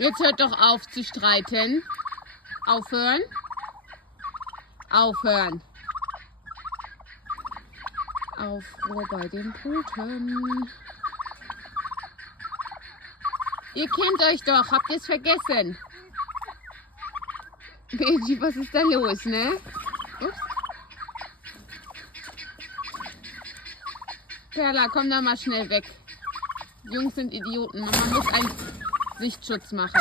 Jetzt hört doch auf zu streiten. Aufhören. Aufhören. Aufruhr bei den Puten. Ihr kennt euch doch. Habt ihr es vergessen? Benji, was ist da los, ne? Ups. Perla, komm da mal schnell weg. Jungs sind Idioten. Mama muss einen Sichtschutz machen.